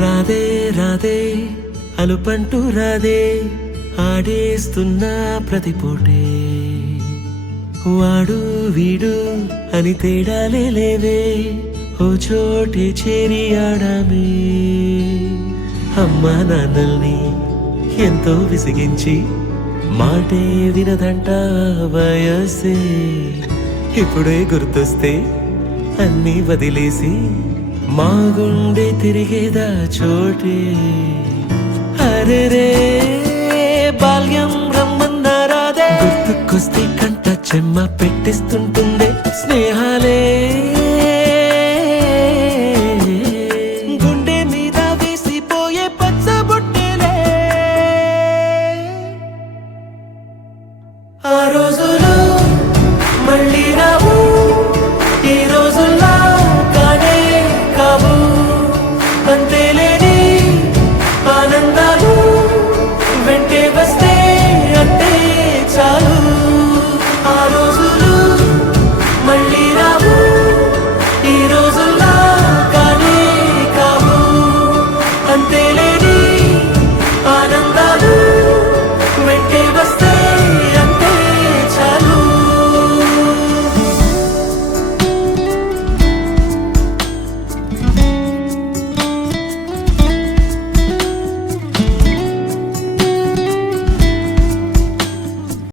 రాధే రాధే అలుపంటూ రాధే ఆడేస్తున్నా ప్రతిపోటే వాడు వీడు అని తేడాలే లేవే ఓ చోటే చేరి ఆడామే అమ్మా నాన్నల్ని ఎంతో విసిగించి మాటే వినదంట వయసే ఇప్పుడే గుర్తొస్తే అన్నీ వదిలేసి మా గుండె తిరిగేదా చోటే అరెరే బాల్యం రమ్మన్నారాదే గుర్తుకొస్తే కంట చెమ్మ పెట్టిస్తుంటుందే స్నేహాలే గుండె మీద వేసిపోయే పచ్చబొట్టెలే ఆ రోజు